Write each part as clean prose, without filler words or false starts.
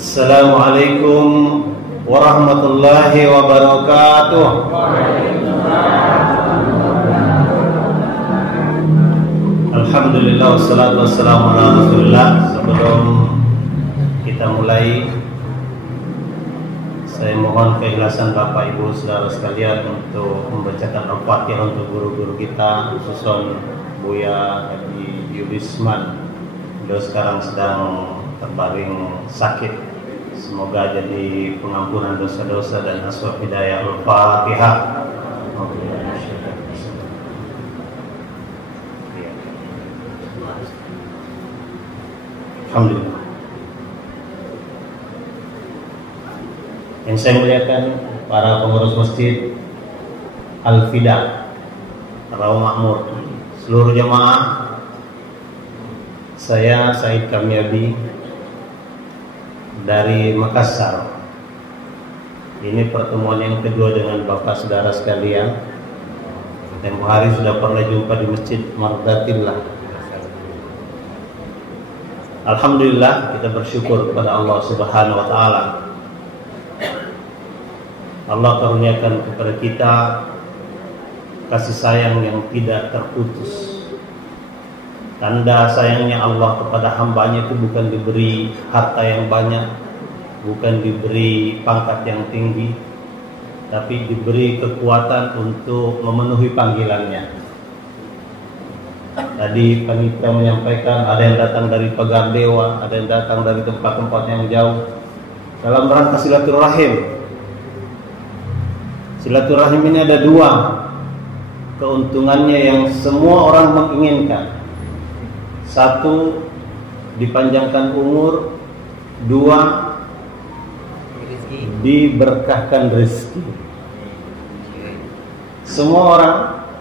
Assalamualaikum warahmatullahi wabarakatuh. Alhamdulillah wassalatu wassalamu ala Rasulillah. Sebelum kita mulai, saya mohon keikhlasan Bapak Ibu Saudara sekalian untuk membacakan Al-Fatihah untuk guru-guru kita, khususnya Buya Haji Yulisman. Beliau sekarang sedang terbaring sakit. Semoga jadi pengampunan dosa-dosa dan asbab hidayah. Al-Fatihah. Alhamdulillah. Yang saya muliakan para pengurus masjid Al-Fida, Rawa Makmur, seluruh jemaah, saya Said Kamyabi dari Makassar. Ini pertemuan yang kedua dengan Bapak Saudara sekalian. Tempoh hari sudah pernah jumpa di Masjid Mardatillah. Alhamdulillah, kita bersyukur kepada Allah Subhanahu wa taala. Allah karuniakan kepada kita kasih sayang yang tidak terputus. Tanda sayangnya Allah kepada hambanya itu bukan diberi harta yang banyak, bukan diberi pangkat yang tinggi, tapi diberi kekuatan untuk memenuhi panggilannya. Tadi panitia menyampaikan ada yang datang dari Pagar Dewa, ada yang datang dari tempat-tempat yang jauh dalam rangka silaturahim. Silaturahim ini ada dua keuntungannya yang semua orang menginginkan. Satu, dipanjangkan umur. Dua, diberkahkan rezeki. Semua orang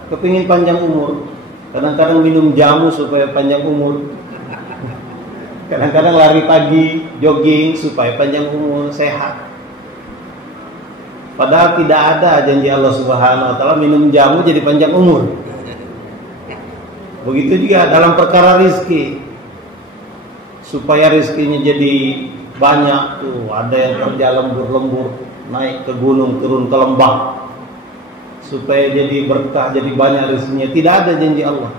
kepingin panjang umur. Kadang-kadang minum jamu supaya panjang umur. Kadang-kadang lari pagi, jogging supaya panjang umur, sehat. Padahal tidak ada janji Allah Subhanahu wa taala minum jamu jadi panjang umur. Begitu juga dalam perkara rizki, supaya rizkinya jadi banyak tuh. Ada yang kerja lembur-lembur, naik ke gunung, turun ke lembah, supaya jadi berkah, jadi banyak rizkinya. Tidak ada janji Allah,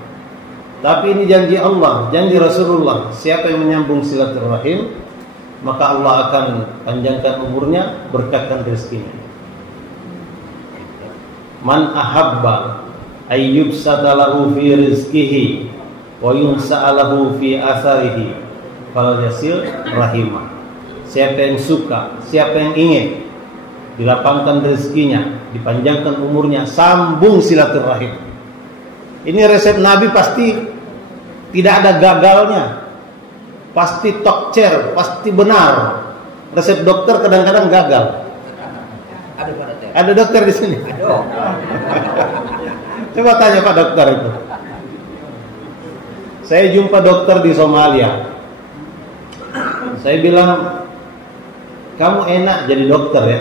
tapi ini janji Allah, janji Rasulullah. Siapa yang menyambung silaturahim, maka Allah akan panjangkan umurnya, berkahkan rizkinya. Man ahabba ayyub satalahu fi rizkihi wa yunsa'alahu fi asarihi fal yasil rahimah. Siapa yang suka, siapa yang ingin dilapangkan rezekinya, dipanjangkan umurnya, sambung silaturahim. Ini resep Nabi pasti tidak ada gagalnya, pasti tokcer, pasti benar. Resep dokter kadang-kadang gagal. Ada dokter di sini? Coba tanya Pak dokter itu. Saya jumpa dokter di Somalia. Saya bilang, kamu enak jadi dokter ya.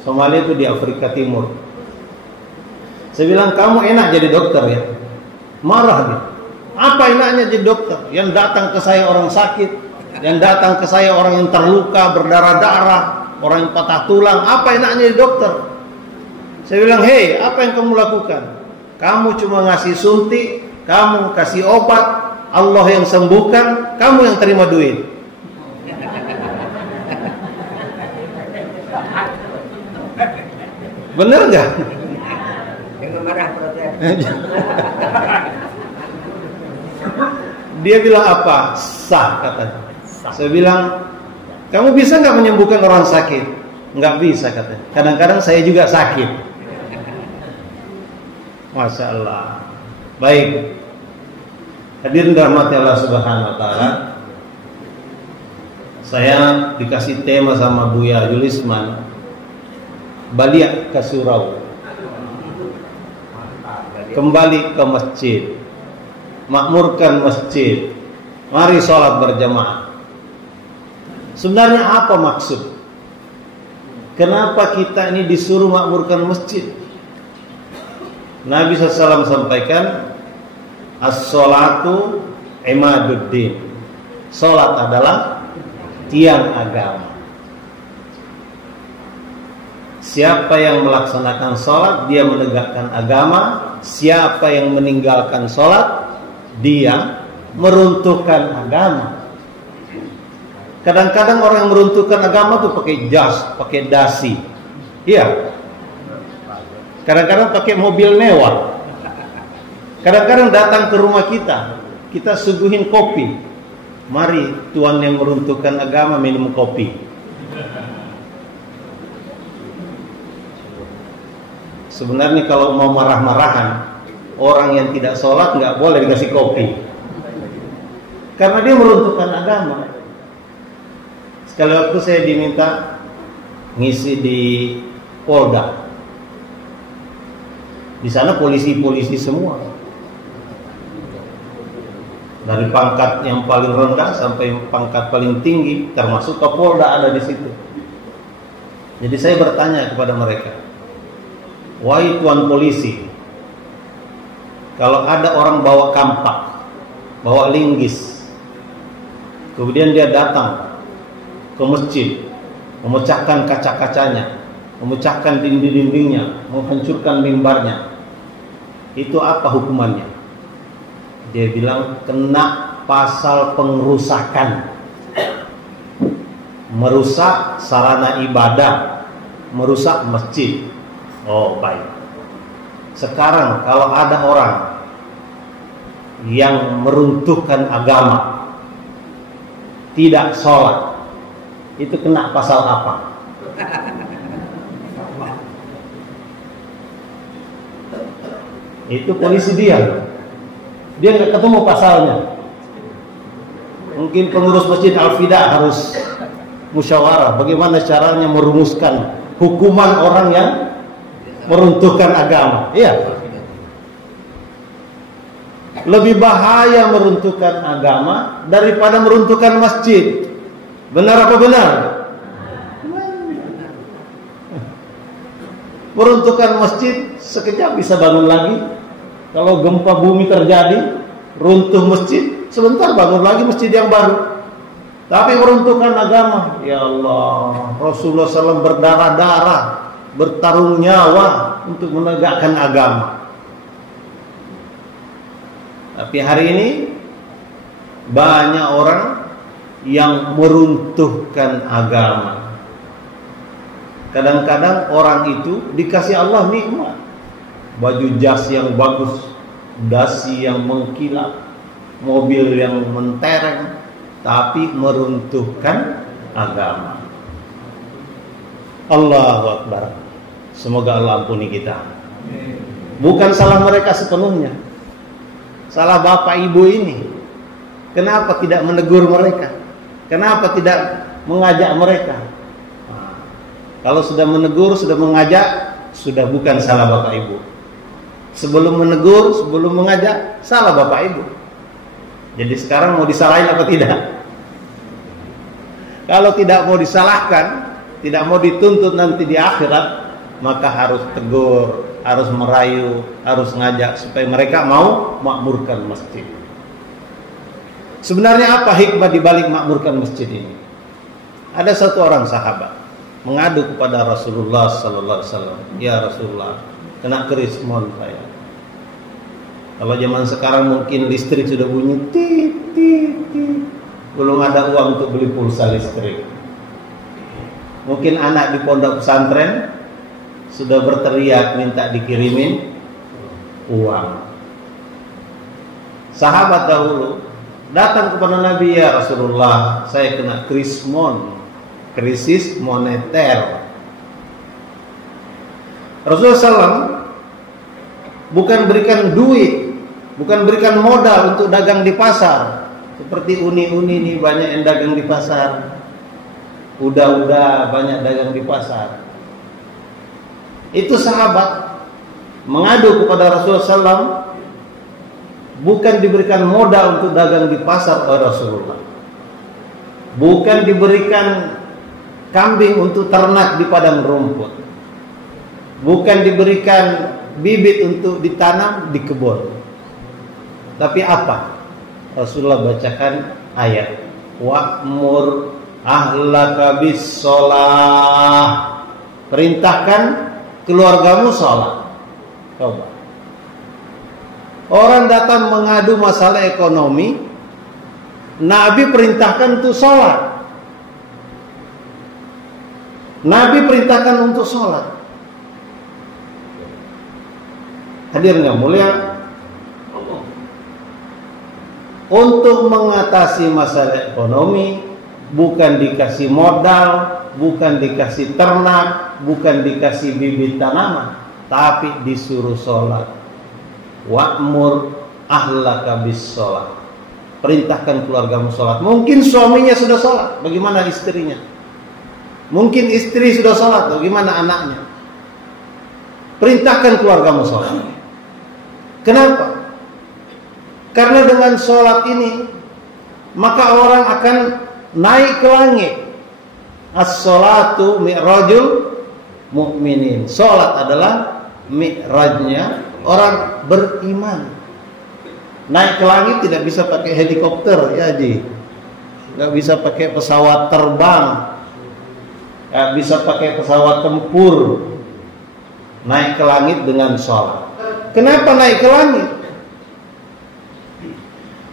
Somalia itu di Afrika Timur. Saya bilang, kamu enak jadi dokter ya. Marah dia. Apa enaknya jadi dokter? Yang datang ke saya orang sakit, yang datang ke saya orang yang terluka, berdarah-darah, orang yang patah tulang. Apa enaknya jadi dokter? Saya bilang, hei, apa yang kamu lakukan? Kamu cuma ngasih suntik, kamu kasih obat, Allah yang sembuhkan, kamu yang terima duit. Bener nggak? Dia bilang apa? Sah katanya. Saya bilang, kamu bisa nggak menyembuhkan orang sakit? Nggak bisa katanya. Kadang-kadang saya juga sakit. Masya Allah. Baik. Hadirin dirahmati Allah Subhanahu wa taala. Saya dikasih tema sama Buya Yulisman, balik ke surau. Kembali ke masjid. Makmurkan masjid. Mari sholat berjamaah. Sebenarnya apa maksud? Kenapa kita ini disuruh makmurkan masjid? Nabi SAW sampaikan, as-sholatu imaduddin. Salat adalah tiang agama. Siapa yang melaksanakan sholat, dia menegakkan agama. Siapa yang meninggalkan sholat, dia meruntuhkan agama. Kadang-kadang orang yang meruntuhkan agama tuh pakai jas, pakai dasi. Iya. Kadang-kadang pakai mobil mewah. Kadang-kadang datang ke rumah kita, kita suguhin kopi. Mari tuan yang meruntuhkan agama minum kopi. Sebenarnya kalau mau marah-marahan, orang yang tidak sholat nggak boleh dikasih kopi, karena dia meruntuhkan agama. Sekali waktu saya diminta ngisi di Polda. Di sana polisi-polisi semua, dari pangkat yang paling rendah sampai pangkat paling tinggi, termasuk Kapolda ada di situ. Jadi saya bertanya kepada mereka, wahai tuan polisi, kalau ada orang bawa kampak, bawa linggis, kemudian dia datang ke masjid, memecahkan kaca-kacanya, memecahkan dinding-dindingnya, menghancurkan mimbarnya, itu apa hukumannya? Dia bilang kena pasal pengerusakan, merusak sarana ibadah, merusak masjid. Oh baik. Sekarang kalau ada orang yang meruntuhkan agama, tidak sholat, itu kena pasal apa? Itu polisi dia nggak ketemu pasalnya. Mungkin pengurus masjid Al-Fida harus musyawarah bagaimana caranya merumuskan hukuman orang yang meruntuhkan agama. Iya. Lebih bahaya meruntuhkan agama daripada meruntuhkan masjid. Benar apa benar? Meruntuhkan masjid sekejap bisa bangun lagi. Kalau gempa bumi terjadi, runtuh masjid, sebentar bangun lagi masjid yang baru. Tapi meruntuhkan agama, ya Allah, Rasulullah SAW berdarah-darah, bertarung nyawa untuk menegakkan agama. Tapi hari ini banyak orang yang meruntuhkan agama. Kadang-kadang orang itu dikasih Allah nikmat, baju jas yang bagus, dasi yang mengkilap, mobil yang mentereng, tapi meruntuhkan agama. Allahu Akbar. Semoga Allah ampuni kita. Bukan salah mereka sepenuhnya, salah bapak ibu ini. Kenapa tidak menegur mereka? Kenapa tidak mengajak mereka? Kalau sudah menegur, sudah mengajak, sudah bukan salah bapak ibu. Sebelum menegur, sebelum mengajak, salah bapak ibu. Jadi sekarang mau disalahin apa tidak? Kalau tidak mau disalahkan, tidak mau dituntut nanti di akhirat, maka harus tegur, harus merayu, harus ngajak supaya mereka mau makmurkan masjid. Sebenarnya apa hikmah dibalik makmurkan masjid ini? Ada satu orang sahabat mengadu kepada Rasulullah sallallahu alaihi wasallam, "Ya Rasulullah, kena keris mon saya." Kalau zaman sekarang mungkin listrik sudah bunyi tit tit tit. Belum ada uang untuk beli pulsa listrik. Mungkin anak di pondok pesantren sudah berteriak minta dikirimin uang. Sahabat dahulu datang kepada Nabi, "Ya Rasulullah, saya kena krisis moneter." Rasulullah SAW bukan berikan duit, bukan berikan modal untuk dagang di pasar. Seperti uni-uni ini banyak yang dagang di pasar, udah banyak dagang di pasar. Itu sahabat mengadu kepada Rasulullah SAW, bukan diberikan modal untuk dagang di pasar oleh Rasulullah, bukan diberikan kambing untuk ternak di padang rumput, bukan diberikan bibit untuk ditanam di kebun. Tapi apa? Rasulullah bacakan ayat, wa'mur ahlaka bis-shalah perintahkan keluargamu sholat. Coba. Orang datang mengadu masalah ekonomi, Nabi perintahkan untuk sholat. Nabi perintahkan untuk sholat. Hadirin yang mulia, untuk mengatasi masalah ekonomi bukan dikasih modal, bukan dikasih ternak, bukan dikasih bibit tanaman, tapi disuruh sholat. Wa'mur ahlaka bis sholat. Perintahkan keluargamu sholat. Mungkin suaminya sudah sholat, bagaimana istrinya? Mungkin istri sudah sholat, bagaimana anaknya? Perintahkan keluargamu sholat. Kenapa? Karena dengan sholat ini maka orang akan naik ke langit. As-sholatu mi'rajul mu'minin. Sholat adalah mi'rajnya orang beriman. Naik ke langit tidak bisa pakai helikopter ya Ji, nggak bisa pakai pesawat terbang, nggak bisa pakai pesawat tempur. Naik ke langit dengan sholat. Kenapa naik ke langit?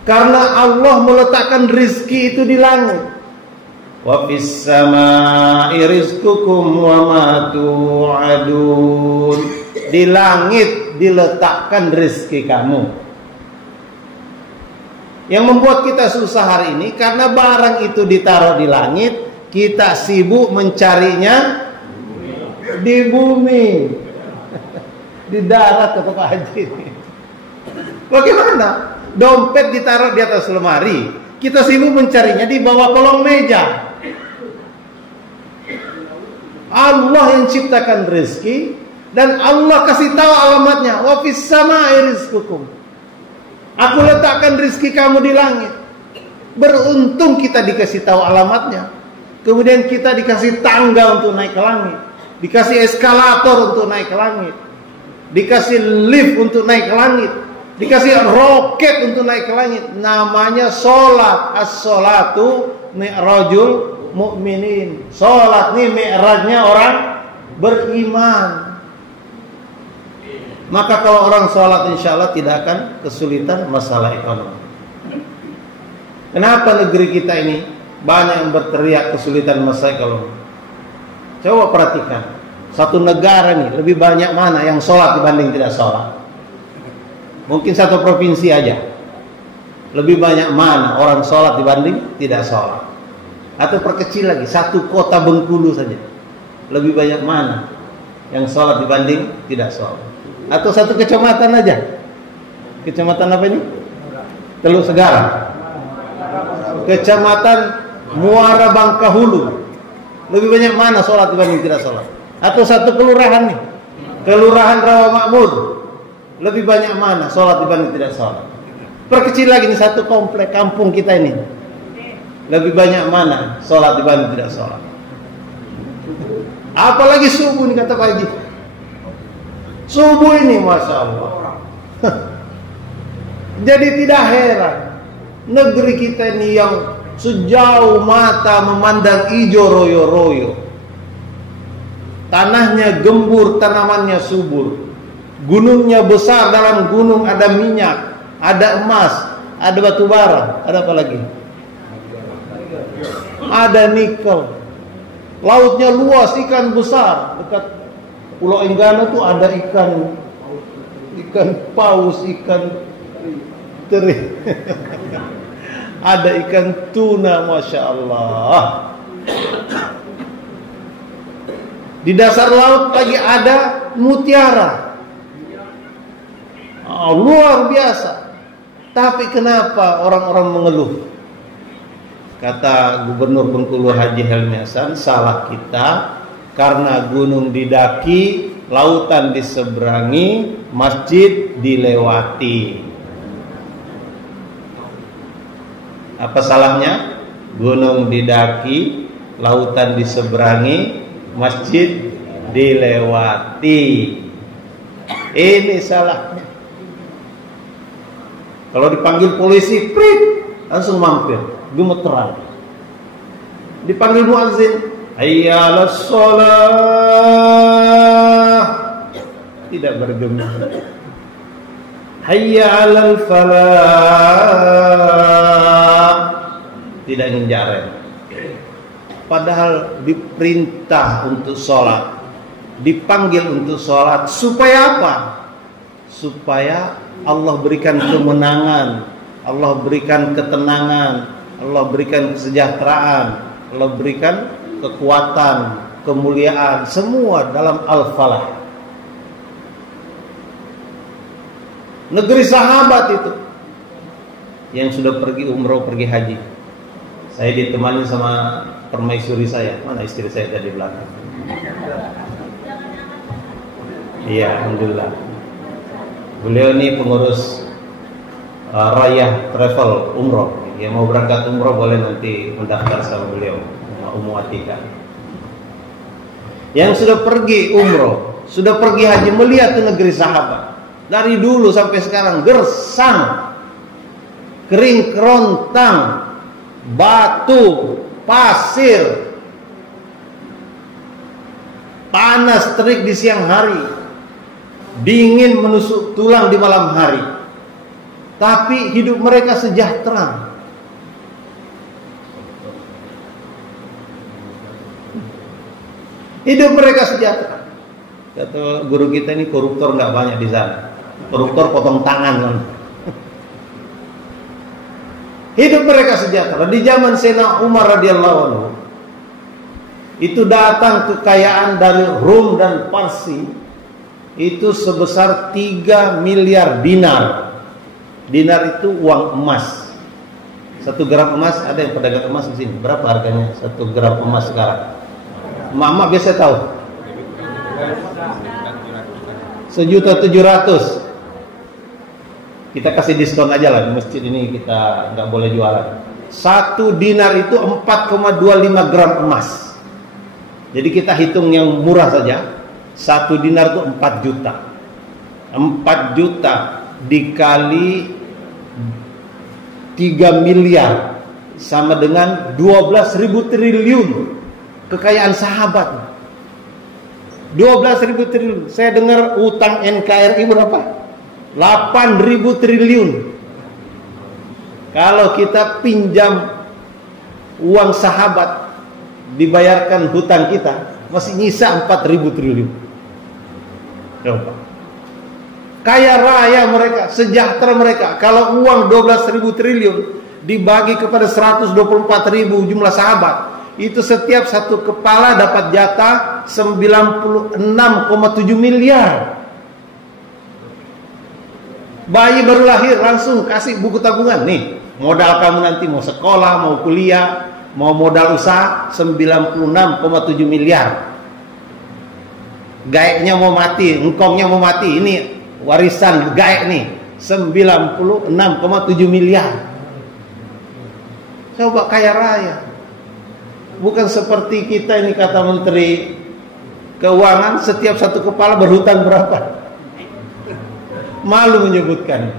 Karena Allah meletakkan rizki itu di langit. Wa fis samaa'i rizqukum wa ma tu'adun. Di langit diletakkan rizki kamu. Yang membuat kita susah hari ini karena barang itu ditaruh di langit, kita sibuk mencarinya di bumi. Di darat kata Pak Haji. Bagaimana? Dompet ditaruh di atas lemari, kita sibuk mencarinya di bawah kolong meja. Allah yang ciptakan rezeki dan Allah kasih tahu alamatnya. Wa fis samaa'i rizqukum. Aku letakkan rezeki kamu di langit. Beruntung kita dikasih tahu alamatnya. Kemudian kita dikasih tangga untuk naik ke langit, dikasih eskalator untuk naik ke langit, dikasih lift untuk naik ke langit, dikasih roket untuk naik ke langit. Namanya sholat. As-sholatu mi'rajul mu'minin. Sholat ini mi'rajnya orang beriman. Maka kalau orang sholat insya Allah tidak akan kesulitan masalah ekonomi. Kenapa negeri kita ini banyak yang berteriak kesulitan masalah ekonomi? Coba perhatikan, satu negara nih lebih banyak mana yang sholat dibanding tidak sholat? Mungkin satu provinsi aja lebih banyak mana orang sholat dibanding tidak sholat? Atau perkecil lagi, satu kota Bengkulu saja lebih banyak mana yang sholat dibanding tidak sholat? Atau satu kecamatan aja, kecamatan apa ini? Teluk Segara, kecamatan Muara Bangkahulu, lebih banyak mana sholat dibanding tidak sholat? Atau satu kelurahan nih, kelurahan Rawamakmur, lebih banyak mana sholat dibanding tidak sholat? Perkecil lagi nih, satu komplek kampung kita ini, lebih banyak mana sholat dibanding tidak sholat? Apalagi subuh nih kata Pak Haji. Subuh ini Masya Allah. Jadi tidak heran negeri kita ini yang sejauh mata memandang hijau royo-royo, tanahnya gembur, tanamannya subur, gunungnya besar, dalam gunung ada minyak, ada emas, ada batu bara, ada apa lagi? Ada nikel. Lautnya luas, ikan besar. Dekat Pulau Enggano tuh ada ikan paus, ikan teri. Ada ikan tuna, Masya Allah. Di dasar laut lagi ada mutiara. Luar biasa. Tapi kenapa orang-orang mengeluh? Kata Gubernur Bengkulu Haji Helmi Hasan, salah kita karena gunung didaki, lautan diseberangi, masjid dilewati. Apa salahnya? Gunung didaki, lautan diseberangi, masjid dilewati. Ini salahnya. Kalau dipanggil polisi, prit, langsung mampir, gemeteran. Dipanggil muadzin, hayya 'alas shalah, tidak bergema. Hayya 'alal falah, tidak ingin jaren. Padahal diperintah untuk sholat, dipanggil untuk sholat, supaya apa? Supaya Allah berikan kemenangan, Allah berikan ketenangan, Allah berikan kesejahteraan, Allah berikan kekuatan, kemuliaan, semua dalam Al-Falah. Negeri sahabat itu yang sudah pergi umroh, pergi haji. Saya ditemani sama permaisuri saya. Mana istri saya tadi belakang? Iya, alhamdulillah. Beliau ini pengurus Raya Travel Umroh. Yang mau berangkat umroh boleh nanti mendaftar sama beliau, Ummu Atika. Yang sudah pergi umroh, sudah pergi haji, melihat ke negeri sahabat. Dari dulu sampai sekarang gersang, kering kerontang, batu, pasir, panas terik di siang hari, dingin menusuk tulang di malam hari. Tapi hidup mereka sejahtera. Hidup mereka sejahtera. Kata guru kita ini, koruptor nggak banyak di sana. Koruptor potong tangan kan. Hidup mereka sejahtera. Di zaman Sayyidina Umar radhiyallahu anhu, itu datang kekayaan dari Rum dan Parsi itu sebesar 3 miliar dinar. Dinar itu uang emas. 1 gram emas, ada yang pedagang emas di sini. Berapa harganya 1 gram emas sekarang? Mama biasa tahu. 1.700.000. Kita kasih diskon aja lah, di masjid ini kita nggak boleh jualan. 1 dinar itu 4,25 gram emas. Jadi kita hitung yang murah saja. 1 dinar itu 4 juta. 4 juta dikali 3 miliar sama dengan 12.000 triliun kekayaan sahabat. 12.000 triliun. Saya dengar utang NKRI berapa? 8.000 triliun. Kalau kita pinjam uang sahabat, dibayarkan hutang kita, masih nyisa 4.000 triliun. Coba. Kaya raya mereka, sejahtera mereka. Kalau uang 12.000 triliun dibagi kepada 124.000 jumlah sahabat, itu setiap satu kepala dapat jatah 96,7 miliar. Bayi baru lahir langsung kasih buku tabungan. Nih, modal kamu nanti mau sekolah, mau kuliah, mau modal usaha 96,7 miliar. Gaeknya mau mati, engkongnya mau mati. Ini warisan gaek nih, 96,7 miliar. Coba kaya raya. Bukan seperti kita ini, kata Menteri Keuangan, setiap satu kepala berhutang berapa? Malu menyebutkan.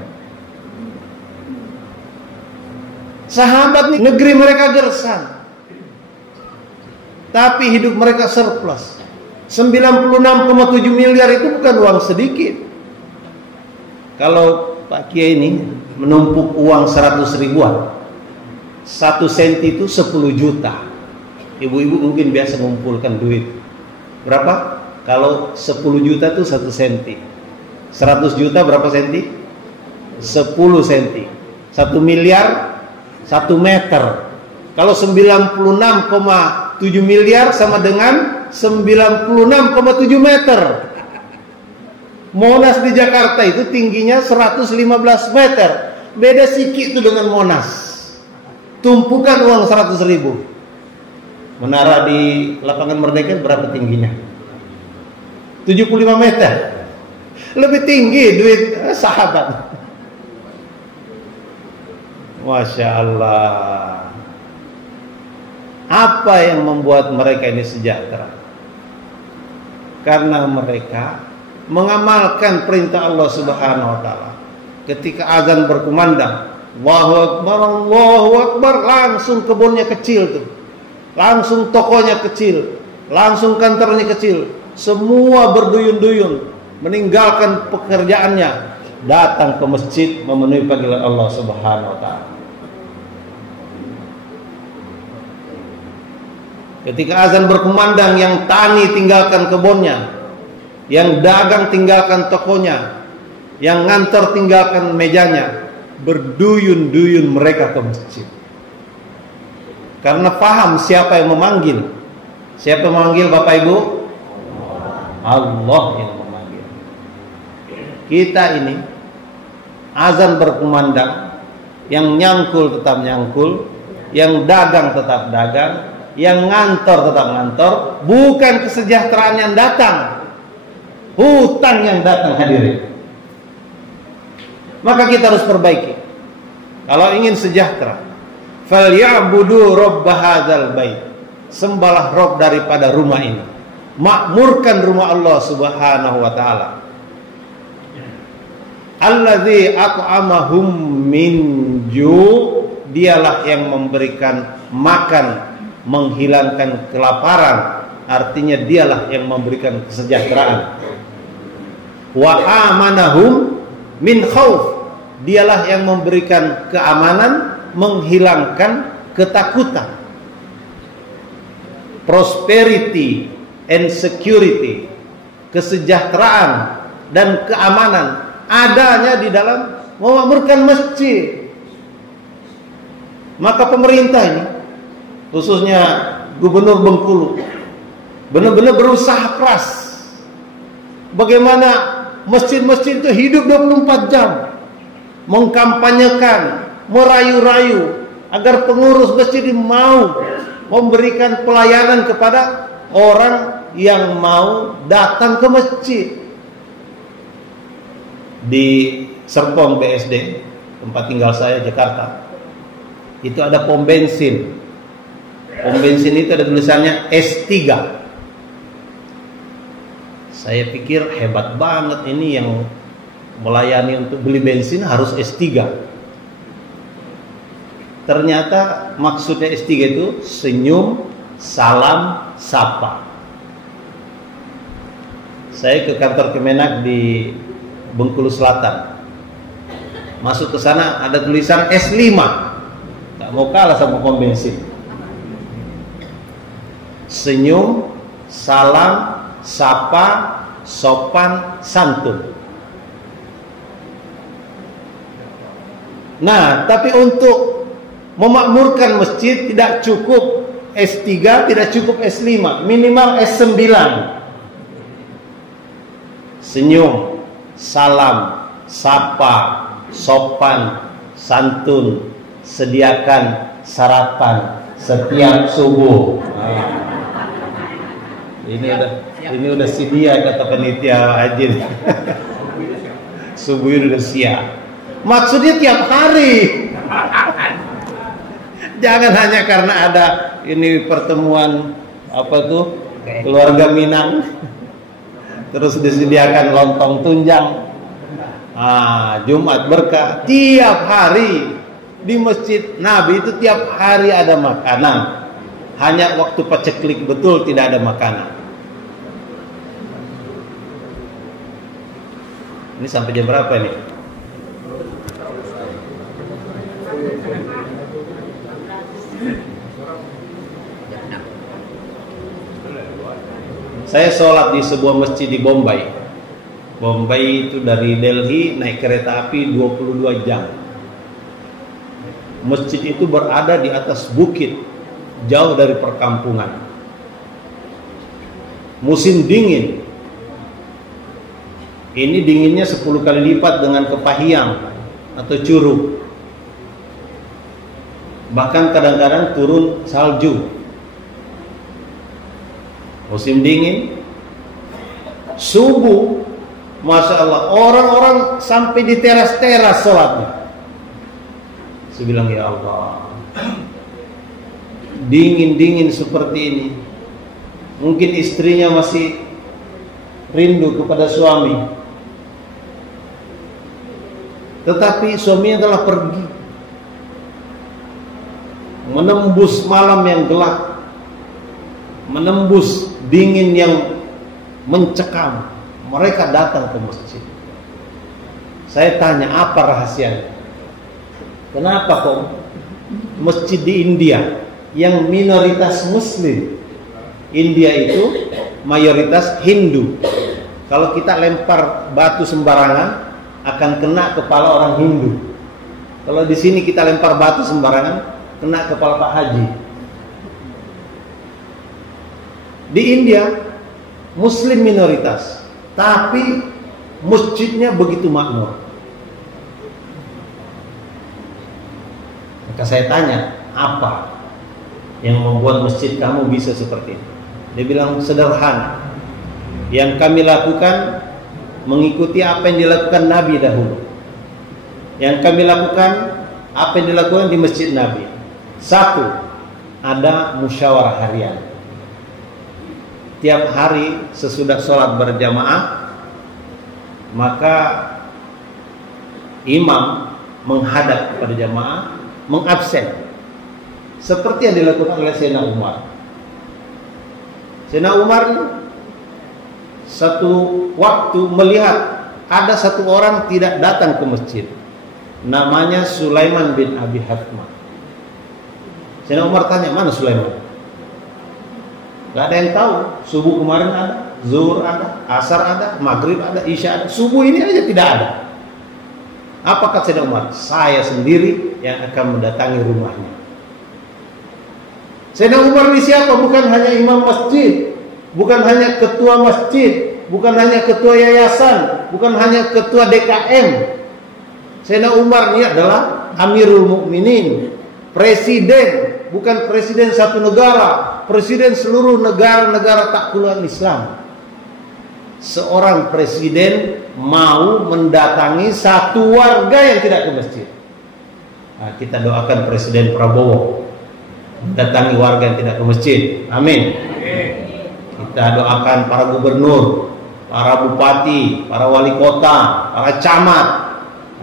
Sahabat nih, negeri mereka gersang, tapi hidup mereka surplus. 96,7 miliar itu bukan uang sedikit. Kalau Pak Kiai ini menumpuk uang 100 ribuan, 1 senti itu 10 juta. Ibu-ibu mungkin biasa mengumpulkan duit. Berapa? Kalau 10 juta itu 1 senti. 100 juta berapa senti? 10 senti. 1 miliar 1 meter. Kalau 96,7 miliar sama dengan 96,7 meter. Monas di Jakarta itu tingginya 115 meter. Beda sikit itu dengan Monas. Tumpukan uang 100 ribu. Menara di Lapangan Merdeka berapa tingginya? 75 meter. Lebih tinggi duit sahabat. Masya Allah. Apa yang membuat mereka ini sejahtera? Karena mereka mengamalkan perintah Allah Subhanahu wa taala. Ketika azan berkumandang, Allahu Akbar, Allahu Akbar, langsung kebunnya kecil tuh. langsung tokonya kecil, langsung kantornya kecil, semua berduyun-duyun meninggalkan pekerjaannya, datang ke masjid memenuhi panggilan Allah Subhanahu wa taala. Ketika azan berkumandang, yang tani tinggalkan kebunnya, yang dagang tinggalkan tokonya, yang ngantor tinggalkan mejanya, berduyun-duyun mereka ke masjid. Karena paham siapa yang memanggil. Siapa yang memanggil, Bapak Ibu? Allah yang memanggil. Kita ini azan berkumandang, yang nyangkul tetap nyangkul, yang dagang tetap dagang, yang ngantor tetap ngantor. Bukan kesejahteraan yang datang, hutang yang datang, hadirin. Maka kita harus perbaiki. Kalau ingin sejahtera, falyabudu rabb hadzal bait, sembahlah Rabb daripada rumah ini, makmurkan rumah Allah Subhanahu wa taala. Alladzi at'amahum min ju', dialah yang memberikan makan, menghilangkan kelaparan, artinya dialah yang memberikan kesejahteraan. Wa amanahum min khauf, dialah yang memberikan keamanan, menghilangkan ketakutan. Prosperity and security, kesejahteraan dan keamanan adanya di dalam memakmurkan masjid. Maka pemerintah ini, khususnya Gubernur Bengkulu, benar-benar berusaha keras bagaimana masjid-masjid itu hidup 24 jam, mengkampanyekan, merayu-rayu agar pengurus masjid mau memberikan pelayanan kepada orang yang mau datang ke masjid. Di Serpong BSD, tempat tinggal saya, Jakarta, itu ada pom bensin. Pom bensin itu ada tulisannya S3. Saya pikir hebat banget ini, yang melayani untuk beli bensin harus S3. Ternyata maksudnya S3 itu senyum, salam, sapa. Saya ke kantor Kemenak di Bengkulu Selatan. Masuk ke sana ada tulisan S5. Tak mau kalah sama pom bensin. Senyum, salam, sapa, sopan, santun. Nah, tapi untuk memakmurkan masjid tidak cukup S3, tidak cukup S5, minimal S9. Senyum, salam, sapa, sopan, santun, sediakan sarapan setiap subuh. Ini udah sedia kata panitia haji. Subuh udah siap. Maksudnya tiap hari. Jangan hanya karena ada ini pertemuan keluarga Minang, terus disediakan lontong tunjang, Jumat berkah. Tiap hari di masjid Nabi itu tiap hari ada makanan. Hanya waktu paceklik betul tidak ada makanan. Ini sampai jam berapa ini? Saya sholat di sebuah masjid di Bombay. Bombay itu dari Delhi naik kereta api 22 jam. Masjid itu berada di atas bukit, jauh dari perkampungan. Musim dingin. Ini dinginnya 10 kali lipat dengan ke Pahiyang atau Curug. Bahkan kadang-kadang turun salju. Musim dingin, subuh, Masya Allah, orang-orang sampai di teras-teras sholatnya. Saya bilang, ya Allah, dingin-dingin seperti ini, mungkin istrinya masih rindu kepada suami, tetapi suaminya telah pergi, menembus malam yang gelap, menembus dingin yang mencekam, mereka datang ke masjid. Saya tanya, apa rahasianya? Kenapa kok masjid di India yang minoritas Muslim, India itu mayoritas Hindu. Kalau kita lempar batu sembarangan akan kena kepala orang Hindu. Kalau di sini kita lempar batu sembarangan kena kepala Pak Haji. Di India Muslim minoritas, tapi masjidnya begitu makmur. Maka saya tanya, apa yang membuat masjid kamu bisa seperti itu? Dia bilang sederhana. Yang kami lakukan mengikuti apa yang dilakukan Nabi dahulu. Yang kami lakukan apa yang dilakukan di masjid Nabi. Satu, ada musyawarah harian. Tiap hari sesudah sholat berjamaah, maka imam menghadap kepada jamaah, mengabsen, seperti yang dilakukan oleh Sayyidina Umar. Sayyidina Umar satu waktu melihat ada satu orang tidak datang ke masjid, namanya Sulaiman bin Abi Hathmah. Sayyidina Umar tanya, mana Sulaiman? Gak ada yang tahu. Subuh kemarin ada, zuhur ada, asar ada, maghrib ada, isya ada. Subuh ini aja tidak ada. Apa kata Sayyidina Umar? Saya sendiri yang akan mendatangi rumahnya. Sayyidina Umar ini siapa? Bukan hanya imam masjid, bukan hanya ketua masjid, bukan hanya ketua yayasan, bukan hanya ketua DKM. Sayyidina Umar ini adalah Amirul Mukminin, presiden, bukan presiden satu negara, presiden seluruh negara-negara takwulan Islam. Seorang presiden mau mendatangi satu warga yang tidak ke masjid. Nah, kita doakan Presiden Prabowo mendatangi warga yang tidak ke masjid. Amin. Kita doakan para gubernur, para bupati, para wali kota, para camat,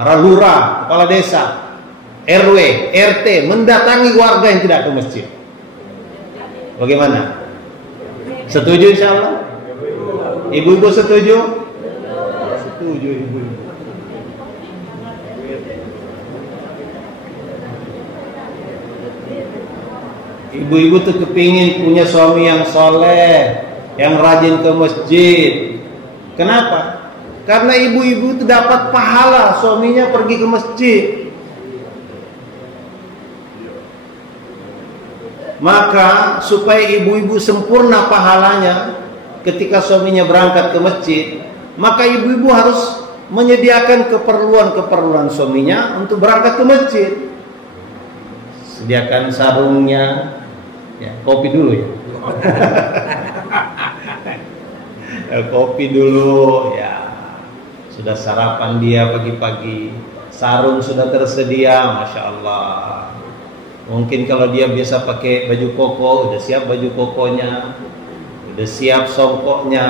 para lurah, kepala desa, RW, RT mendatangi warga yang tidak ke masjid. Bagaimana? Setuju insyaallah? Ibu-ibu setuju? Setuju ibu-ibu. Ibu-ibu tuh kepingin punya suami yang soleh, yang rajin ke masjid. Kenapa? Karena ibu-ibu itu dapat pahala suaminya pergi ke masjid. Maka supaya ibu-ibu sempurna pahalanya ketika suaminya berangkat ke masjid, maka ibu-ibu harus menyediakan keperluan-keperluan suaminya untuk berangkat ke masjid. Sediakan sarungnya, ya, kopi dulu ya. Kopi dulu ya. Sudah sarapan dia pagi-pagi, sarung sudah tersedia, masya Allah. Mungkin kalau dia biasa pakai baju koko, udah siap baju kokonya, udah siap songkoknya.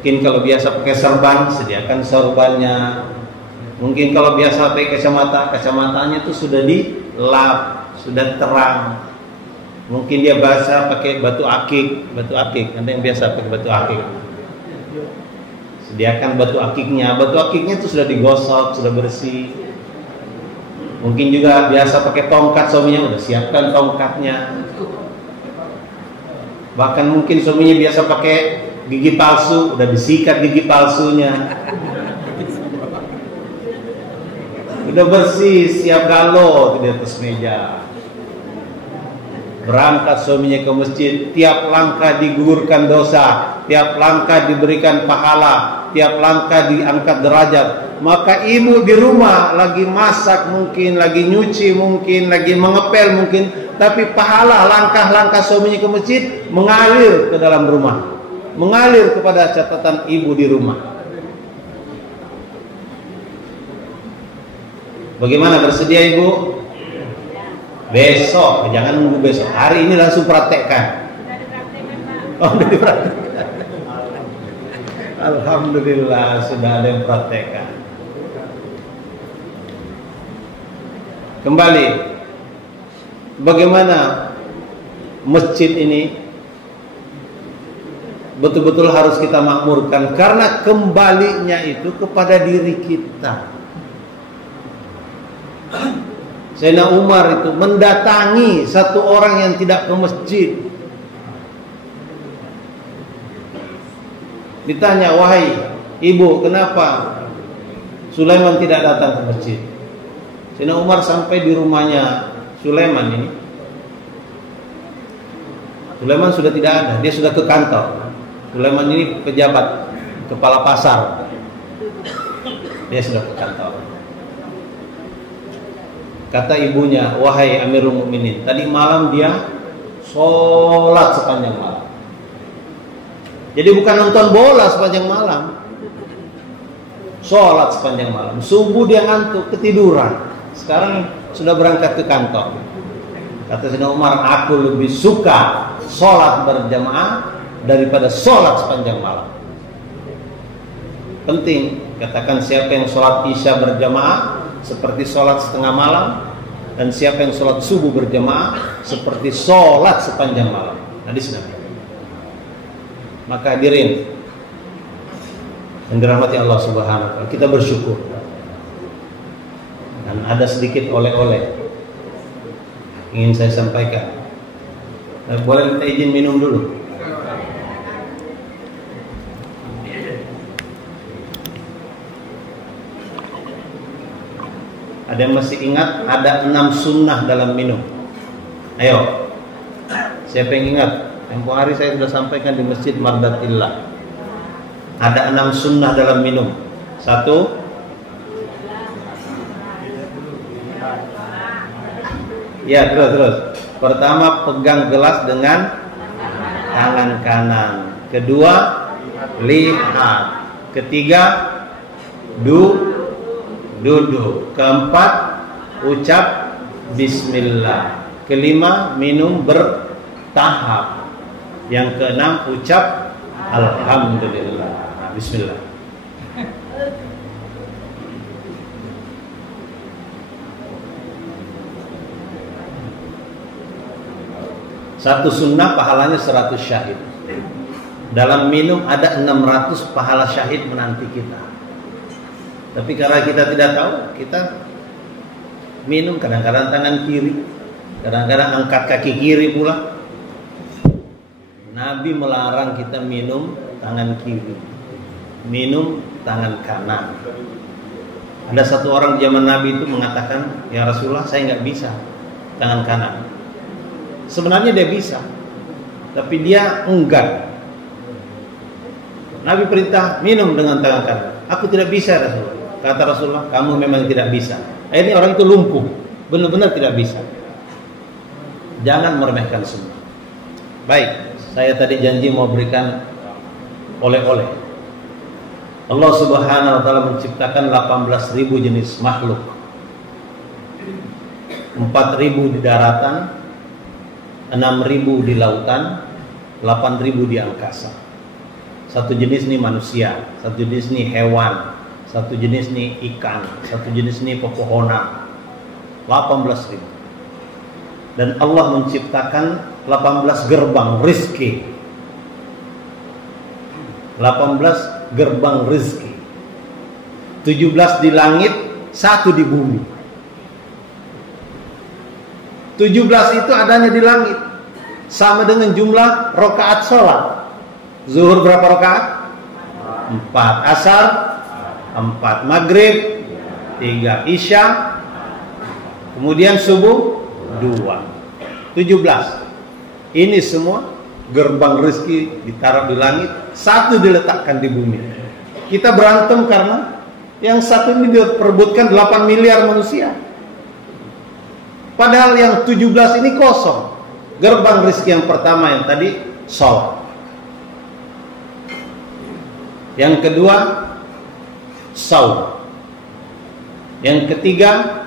Mungkin kalau biasa pakai serban, sediakan serbannya. Mungkin kalau biasa pakai kacamata, kacamatanya itu sudah dilap, sudah terang. Mungkin dia biasa pakai batu akik, ada yang biasa pakai batu akik. Sediakan batu akiknya itu sudah digosok, sudah bersih. Mungkin juga biasa pakai tongkat suaminya, udah siapkan tongkatnya. Bahkan mungkin suaminya biasa pakai gigi palsu, udah disikat gigi palsunya. Udah bersih, siap galau di atas meja. Berangkat suaminya ke masjid, tiap langkah digugurkan dosa, tiap langkah diberikan pahala, tiap langkah diangkat derajat. Maka ibu di rumah lagi masak mungkin, lagi nyuci mungkin, lagi mengepel mungkin, tapi pahala langkah-langkah suaminya ke masjid mengalir ke dalam rumah, mengalir kepada catatan ibu di rumah. Bagaimana, bersedia ibu? Besok, jangan nunggu besok. Hari ini langsung praktekkan. Oh, udah dipraktekkan. Alhamdulillah sudah ada yang praktekkan. Kembali, bagaimana masjid ini betul-betul harus kita makmurkan, karena kembalinya itu kepada diri kita. Sayyidina Umar itu mendatangi satu orang yang tidak ke masjid. Ditanya, wahai ibu, kenapa Sulaiman tidak datang ke masjid? Sayyidina Umar sampai di rumahnya Sulaiman ini. Sulaiman sudah tidak ada, dia sudah ke kantor. Sulaiman ini pejabat, kepala pasar. Dia sudah ke kantor. Kata ibunya, wahai Amirul Mukminin, tadi malam dia sholat sepanjang malam. Jadi bukan nonton bola sepanjang malam, sholat sepanjang malam. Subuh dia ngantuk, ketiduran. Sekarang sudah berangkat ke kantor. Kata Sayyidina Umar, aku lebih suka sholat berjamaah daripada sholat sepanjang malam. Penting, katakan siapa yang sholat isya berjamaah seperti sholat setengah malam, dan siapa yang sholat subuh berjamaah seperti sholat sepanjang malam. Hadis Nabi. Maka hadirin yang dirahmati Allah Subhanahu wa Ta'ala, kita bersyukur. Dan ada sedikit oleh-oleh ingin saya sampaikan. Boleh minta izin minum dulu? Ada yang masih ingat ada 6 sunnah dalam minum? Ayo, siapa yang ingat? Tempoh hari saya sudah sampaikan di Masjid Mardatillah. Ada 6 sunnah dalam minum. 1, ya terus. Pertama, pegang gelas dengan tangan kanan. Kedua, lihat. Ketiga, duduk. Keempat, ucap bismillah. Kelima, minum bertahap. Yang keenam, ucap alhamdulillah. Nah, bismillah. Satu sunnah pahalanya 100 syahid. Dalam minum ada 600 pahala syahid menanti kita. Tapi karena kita tidak tahu, kita minum kadang-kadang tangan kiri, kadang-kadang angkat kaki kiri pula. Nabi melarang kita minum tangan kiri, minum tangan kanan. Ada satu orang di zaman Nabi itu mengatakan, ya Rasulullah, saya nggak bisa tangan kanan. Sebenarnya dia bisa, tapi dia enggan. Nabi perintah minum dengan tangan kanan. Aku tidak bisa, Rasulullah. Kata Rasulullah, kamu memang tidak bisa. Akhirnya orang itu lumpuh, benar-benar tidak bisa. Jangan meremehkan semua. Baik, saya tadi janji mau berikan oleh-oleh. Allah Subhanahu wa Ta'ala menciptakan 18.000 jenis makhluk, 4.000 di daratan, 6.000 di lautan, 8.000 di angkasa. Satu jenis ini manusia, satu jenis ini hewan, satu jenis ini ikan, satu jenis ini pepohonan. 18.000. Dan Allah menciptakan 18 gerbang rizki. 18 gerbang rizki. 17 di langit, 1 di bumi. 17 itu adanya di langit. Sama dengan jumlah rakaat sholat. Zuhur berapa rakaat? 4. Asar 4. Maghrib 3. Isya, kemudian subuh 2. 17. Ini semua gerbang rezeki ditaruh di langit, 1 diletakkan di bumi. Kita berantem karena yang 1 ini diperebutkan 8 miliar manusia. Padahal yang 17 ini kosong. Gerbang rezeki yang pertama yang tadi sholat. Yang kedua saum. Yang ketiga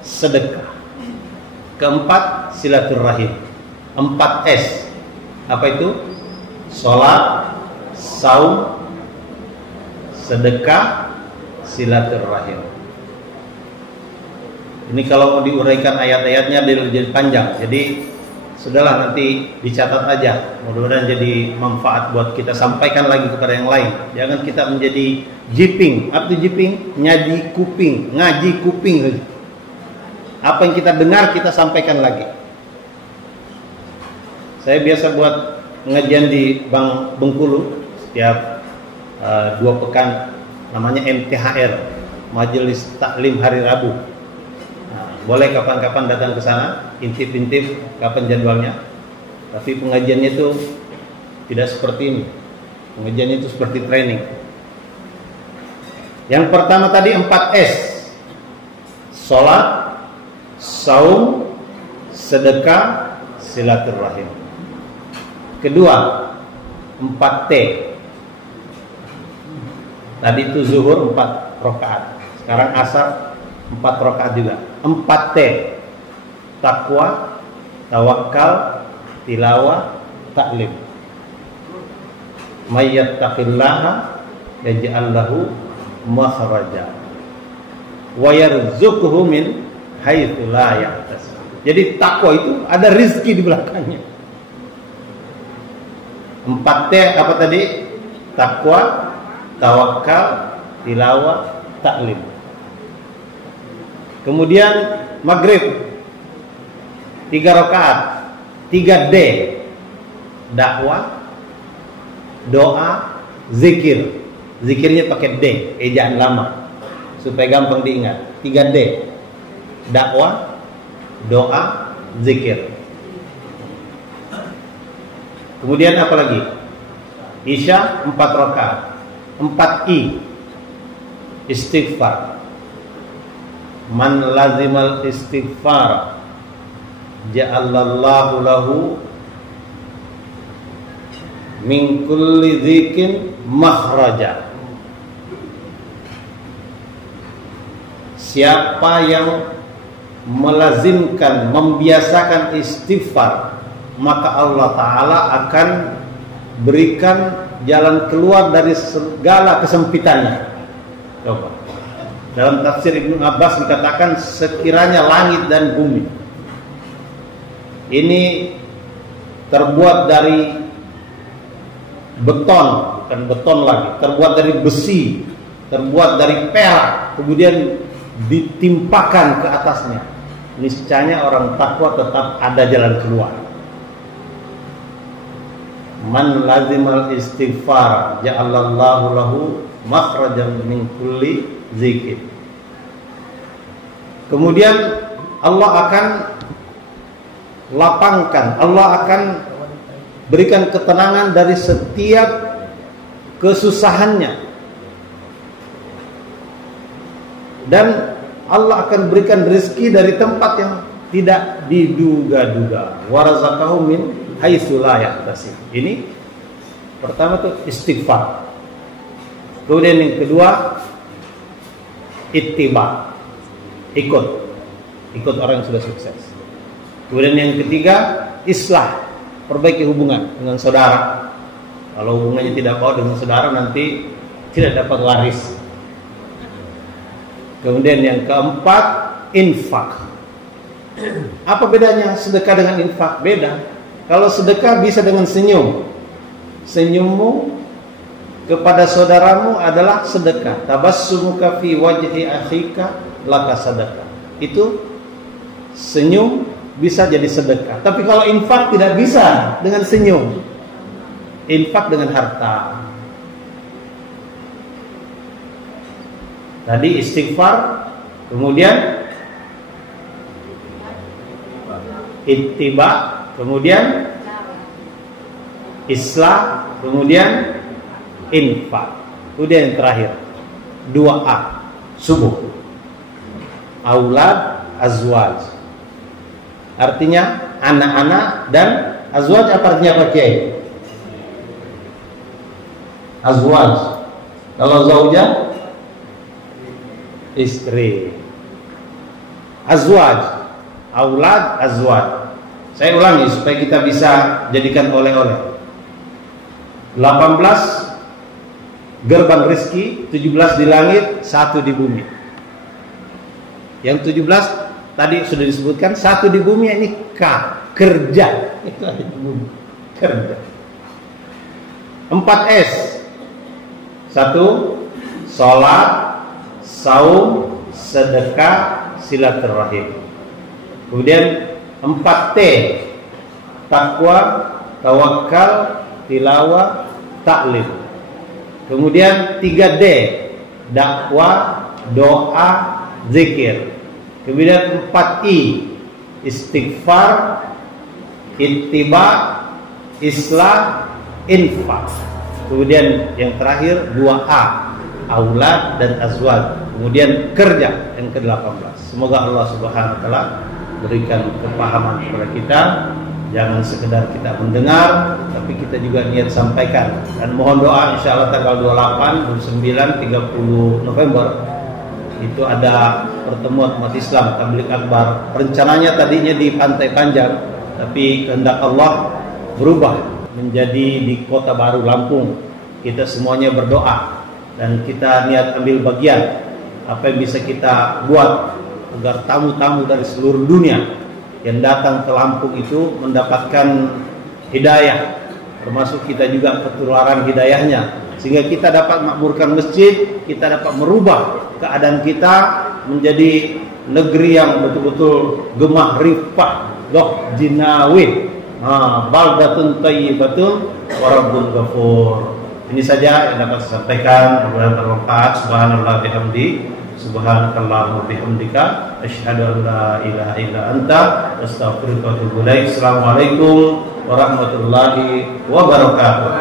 sedekah. Keempat silaturahim. 4S. Apa itu? Sholat, saum, sedekah, silaturahim. Ini kalau mau diuraikan ayat-ayatnya jadi panjang. Jadi Sudahlah, nanti dicatat aja. Mudah-mudahan jadi manfaat buat kita sampaikan lagi kepada yang lain. Jangan kita menjadi jiping. Apa itu jiping? Ngaji kuping. Apa yang kita dengar kita sampaikan lagi. Saya biasa buat pengajian di Bank Bengkulu setiap 2 pekan, namanya MTHR, Majelis Taklim Hari Rabu. Boleh kapan-kapan datang ke sana, intip-intip kapan jadwalnya. Tapi pengajiannya itu tidak seperti ini. Pengajiannya itu seperti training. Yang pertama tadi 4S. Salat, saum, sedekah, silaturahim. Kedua, 4T. Tadi itu zuhur 4 rakaat. Sekarang asar 4 rakaat juga. 4T. Takwa, tawakal, tilawah, taklim. May yattaqillaha yaj'al lahu makhraja wa yarzuqhu min haitsu la yahtasib. Jadi takwa itu ada rizki di belakangnya. 4T apa tadi? Takwa, tawakal, tilawah, taklim. Kemudian maghrib 3 rakaat, 3D. Dakwah, doa, zikir. Zikirnya pakai D, ejaan lama supaya gampang diingat. 3D. Dakwah, doa, zikir. Kemudian apa lagi? Isya 4 rakaat. 4I. Istighfar. Man lazimal istighfar ja'alallahu lahu min kulli dzikin makhraja. Siapa yang melazimkan, membiasakan istighfar, maka Allah Ta'ala akan berikan jalan keluar dari segala kesempitannya. Coba. Dalam tafsir Ibnu Abbas dikatakan sekiranya langit dan bumi ini terbuat dari beton, bukan beton lagi, terbuat dari besi, terbuat dari perak, kemudian ditimpakan ke atasnya, niscaya orang takwa tetap ada jalan keluar. Man lazimal istighfar ja'alallahu lahu makhrajan min kulli zikir. Kemudian Allah akan lapangkan, Allah akan berikan ketenangan dari setiap kesusahannya, dan Allah akan berikan rezeki dari tempat yang tidak diduga-duga. Warazaqahu min haitsu la yahtasib. Ini pertama tuh istighfar. Kemudian yang kedua ittiba, ikut orang yang sudah sukses. Kemudian yang ketiga islah, perbaiki hubungan dengan saudara. Kalau hubungannya tidak baik dengan saudara, nanti tidak dapat waris. Kemudian yang keempat infak. Apa bedanya sedekah dengan infak? Beda. Kalau sedekah bisa dengan senyum. Senyummu kepada saudaramu adalah sedekah. Tabassumuka fi wajhi akhika laka sedekah. Itu senyum bisa jadi sedekah. Tapi kalau infak tidak bisa dengan senyum. Infak dengan harta. Tadi istighfar, kemudian ittiba, kemudian islah, kemudian infak. Kemudian yang terakhir 2A, subuh. Aulad, azwaj. Artinya anak-anak dan azwaj. Apa artinya Pak Kiai? Azwaj. Kalau zaujah, istri. Azwaj, aulad, azwaj. Saya ulangi supaya kita bisa jadikan oleh-oleh. 18 gerbang rezeki, 17 di langit, 1 di bumi. Yang 17 tadi sudah disebutkan, 1 di bumi ini kerja. Itu aja belum kerja. 4S. 1. Sholat, saum, sedekah, silaturahim. Kemudian 4T. Takwa, tawakal, tilawah, taklim. Kemudian 3D. Dakwah, doa, zikir. Kemudian 4I. Istighfar, ittiba, islah, infak. Kemudian yang terakhir 2A, aulad dan azwaj. Kemudian kerja yang ke-18. Semoga Allah Subhanahu wa taala berikan kepahaman kepada kita. Jangan sekedar kita mendengar, tapi kita juga niat sampaikan. Dan mohon doa, insya Allah tanggal 28, 29, 30 November itu ada pertemuan umat Islam Tabligh Akbar. Rencananya tadinya di Pantai Panjang, tapi kehendak Allah berubah menjadi di Kota Baru Lampung. Kita semuanya berdoa dan kita niat ambil bagian apa yang bisa kita buat agar tamu-tamu dari seluruh dunia yang datang ke Lampung itu mendapatkan hidayah, termasuk kita juga ketularan hidayahnya, sehingga kita dapat makmurkan masjid, kita dapat merubah keadaan kita menjadi negeri yang betul-betul gemah rifah, loh jinawi, baldatun thayyibatun wa rabbun ghafur. Ini saja yang dapat saya sampaikan, mudah-mudahan bermanfaat. Subhanallah bihamdi, subhanakallahumma bihamdika, asyhadu an la ilaha illa anta, astaghfiruka wa atubu ilaik. Assalamualaikum warahmatullahi wabarakatuh.